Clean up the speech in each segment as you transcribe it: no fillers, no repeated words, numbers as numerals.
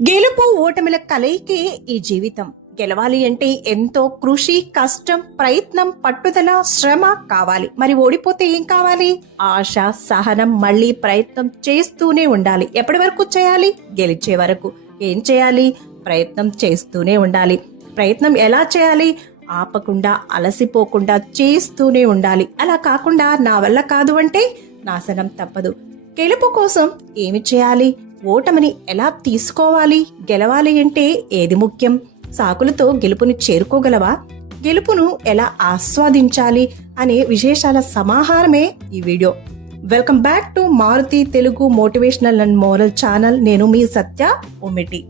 గెలుపు ఓటమిల కలయికే ఈ జీవితం. గెలవాలి అంటే ఎంతో కృషి, కష్టం, ప్రయత్నం, పట్టుదల, శ్రమ కావాలి. మరి ఓడిపోతే ఏం కావాలి? ఆశ, సహనం, మళ్ళీ ప్రయత్నం చేస్తూనే ఉండాలి. ఎప్పటి వరకు చేయాలి? గెలిచే వరకు. ఏం చేయాలి? ప్రయత్నం చేస్తూనే ఉండాలి. ప్రయత్నం ఎలా చేయాలి? ఆపకుండా, అలసిపోకుండా చేస్తూనే ఉండాలి. అలా కాకుండా నా వల్ల కాదు అంటే నాశనం తప్పదు. గెలుపు కోసం ఏమి చేయాలి? ఓటమిని ఎలా తీసుకోవాలి? గెలవాలి అంటే ఏది ముఖ్యం? సాకులతో గెలుపుని చేరుకోగలవా? గెలుపును ఎలా ఆస్వాదించాలి అనే విశేషాల సమాహారమే ఈ video. Welcome back to Maruti Telugu motivational and moral channel. నేను మీ సత్య ఉమ్మిటి.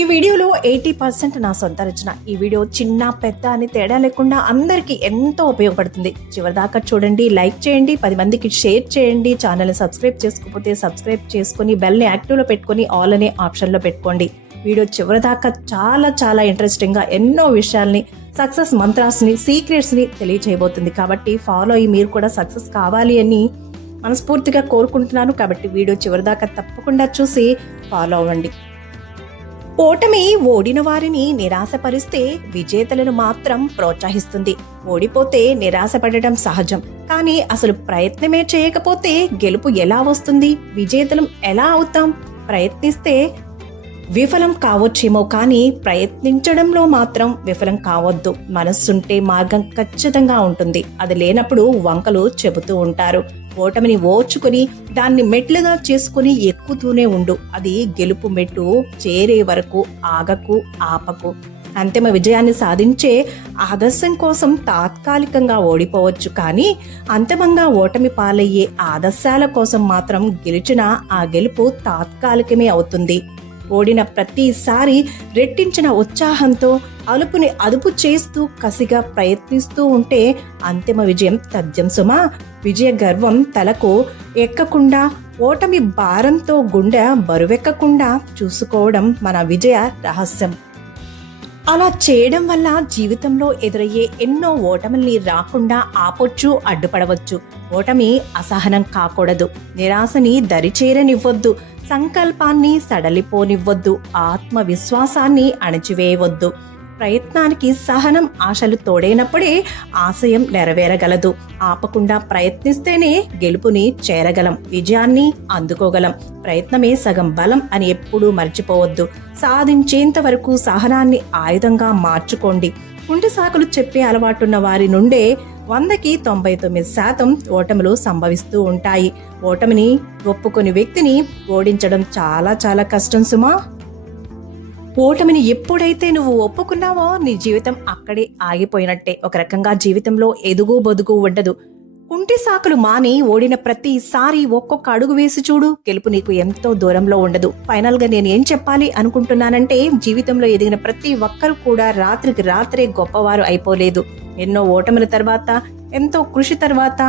ఈ వీడియోలో 80% నా సొంత రచన. ఈ వీడియో చిన్న పెద్ద అని తేడా లేకుండా అందరికీ ఎంతో ఉపయోగపడుతుంది. చివరిదాకా చూడండి, లైక్ చేయండి, 10 మందికి షేర్ చేయండి. ఛానల్ని సబ్స్క్రైబ్ చేసుకోకపోతే సబ్స్క్రైబ్ చేసుకుని బెల్ని యాక్టివ్లో పెట్టుకుని ఆల్ అనే ఆప్షన్లో పెట్టుకోండి. వీడియో చివరిదాకా చాలా చాలా ఇంట్రెస్టింగ్గా ఎన్నో విషయాల్ని, సక్సెస్ మంత్రాస్ని, సీక్రెట్స్ని తెలియచేయబోతుంది. కాబట్టి ఫాలో అయ్యి మీరు కూడా సక్సెస్ కావాలి అని మనస్ఫూర్తిగా కోరుకుంటున్నాను. కాబట్టి వీడియో చివరిదాకా తప్పకుండా చూసి ఫాలో అవ్వండి. ఓటమి ఓడిన వారిని నిరాశపరిస్తే విజేతలను మాత్రం ప్రోత్సహిస్తుంది. ఓడిపోతే నిరాశపడటం సహజం. కానీ అసలు ప్రయత్నమే చేయకపోతే గెలుపు ఎలా వస్తుంది? విజేతలం ఎలా అవుతాం? ప్రయత్నిస్తే విఫలం కావచ్చేమో, కానీ ప్రయత్నించడంలో మాత్రం విఫలం కావద్దు. మనస్సుంటే మార్గం ఖచ్చితంగా ఉంటుంది. అది లేనప్పుడు వంకలు చెబుతూ ఉంటారు. ఓటమిని ఓర్చుకుని దాన్ని మెట్లుగా చేసుకుని ఎక్కుతూనే ఉండు. అది గెలుపు మెట్టు చేరే వరకు ఆగకు, ఆపకు. అంతిమ విజయాన్ని సాధించే ఆదర్శం కోసం తాత్కాలికంగా ఓడిపోవచ్చు, కానీ అంతిమంగా ఓటమి పాలయ్యే ఆదర్శాల కోసం మాత్రం గెలిచిన ఆ గెలుపు తాత్కాలికమే అవుతుంది. ఓడిన ప్రతిసారి రెట్టించిన ఉత్సాహంతో అలుపుని అదుపు చేస్తూ కసిగా ప్రయత్నిస్తూ ఉంటే అంతిమ విజయం తథ్యం సుమా. విజయ గర్వం తలకు ఎక్కకుండా, ఓటమి భారంతో గుండె బరువెక్కకుండా చూసుకోవడం మన విజయ రహస్యం. అలా చేయడం వల్ల జీవితంలో ఎదురయ్యే ఎన్నో ఓటమిల్ని రాకుండా ఆపొచ్చు, అడ్డుపడవచ్చు. ఓటమి అసహనం కాకూడదు. నిరాశని దరిచేరనివ్వద్దు. సంకల్పాన్ని సడలిపోనివ్వద్దు. ఆత్మవిశ్వాసాన్ని అణచివేయవద్దు. ప్రయత్నానికి సహనం, ఆశలు తోడైనప్పుడే ఆశయం నెరవేరగలదు. ఆపకుండా ప్రయత్నిస్తేనే గెలుపుని చేరగలం, విజయాన్ని అందుకోగలం. ప్రయత్నమే సగం బలం అని ఎప్పుడూ మర్చిపోవద్దు. సాధించేంత వరకు సహనాన్ని ఆయుధంగా మార్చుకోండి. కుంటి సాకులు చెప్పే అలవాటున్న వారి నుండే 100కి 99% ఓటములు సంభవిస్తూ ఉంటాయి. ఓటమిని ఒప్పుకొని వ్యక్తిని ఓడించడం చాలా చాలా కష్టం సుమా. ఓటమిని ఎప్పుడైతే నువ్వు ఒప్పుకున్నావో నీ జీవితం అక్కడే ఆగిపోయినట్టే. ఒక రకంగా జీవితంలో ఎదుగు బొదుగు ఉండదు. కుంటి సాకులు మాని ఓడిన ప్రతిసారి ఒక్కొక్క అడుగు వేసి చూడు. గెలుపు నీకు ఎంతో దూరంలో ఉండదు. ఫైనల్ గా నేను ఏం చెప్పాలి అనుకుంటున్నానంటే, జీవితంలో ఎదిగిన ప్రతి ఒక్కరు కూడా రాత్రికి రాత్రే గొప్పవారు అయిపోలేదు. ఎన్నో ఓటముల తర్వాత, ఎంతో కృషి తర్వాత,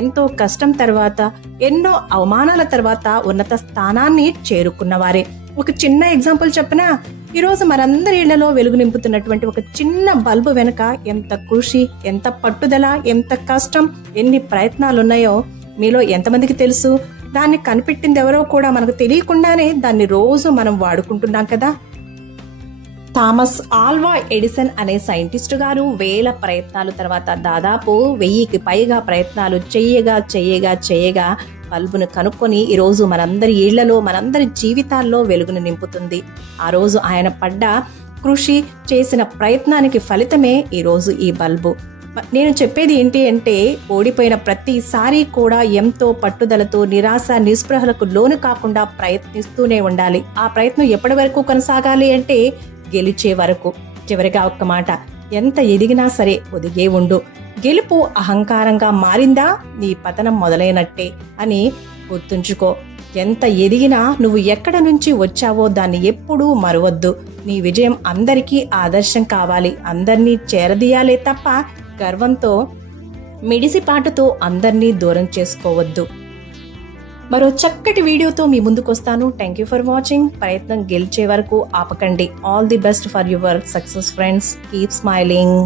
ఎంతో కష్టం తర్వాత, ఎన్నో అవమానాల తర్వాత ఉన్నత స్థానాన్ని చేరుకున్నవారే. ఒక చిన్న ఎగ్జాంపుల్ చెప్పనా? ఈరోజు మనందరి ఇళ్లలో వెలుగు నింపుతున్నటువంటి ఒక చిన్న బల్బు వెనుక ఎంత కృషి, ఎంత పట్టుదల, ఎంత కష్టం, ఎన్ని ప్రయత్నాలున్నాయో మీలో ఎంతమందికి తెలుసు? దాన్ని కనిపెట్టింది ఎవరో కూడా మనకు తెలియకుండానే దాన్ని రోజు మనం వాడుకుంటున్నాం కదా. థామస్ ఆల్వా ఎడిసన్ అనే సైంటిస్టు గారు వేల ప్రయత్నాల తర్వాత, దాదాపు 1000కి పైగా ప్రయత్నాలు చేయగా బల్బును కనుక్కొని ఈరోజు మనందరి ఇళ్లలో, మనందరి జీవితాల్లో వెలుగును నింపుతుంది. ఆ రోజు ఆయన పడ్డ కృషి, చేసిన ప్రయత్నానికి ఫలితమే ఈరోజు ఈ బల్బు. నేను చెప్పేది ఏంటి అంటే, ఓడిపోయిన ప్రతిసారి కూడా ఎంతో పట్టుదలతో, నిరాశ నిస్పృహలకు లోను కాకుండా ప్రయత్నిస్తూనే ఉండాలి. ఆ ప్రయత్నం ఎప్పటి వరకు కొనసాగాలి అంటే గెలిచే వరకు. చివరిగా ఒక్క మాట, ఎంత ఎదిగినా సరే ఒదిగే ఉండు. గెలుపు అహంకారంగా మారిందా నీ పతనం మొదలైనట్టే అని గుర్తుంచుకో. ఎంత ఎదిగినా నువ్వు ఎక్కడ నుంచి వచ్చావో దాన్ని ఎప్పుడూ మరవద్దు. నీ విజయం అందరికీ ఆదర్శం కావాలి. అందరినీ చేరదీయాలే తప్ప గర్వంతో, మిడిసిపాటుతో అందరినీ దూరం చేసుకోవద్దు. మరో చక్కటి వీడియోతో మీ ముందుకొస్తాను. Thank you for watching. ప్రయత్నం గెలిచే వరకు ఆపకండి. All the best for your success friends. Keep smiling.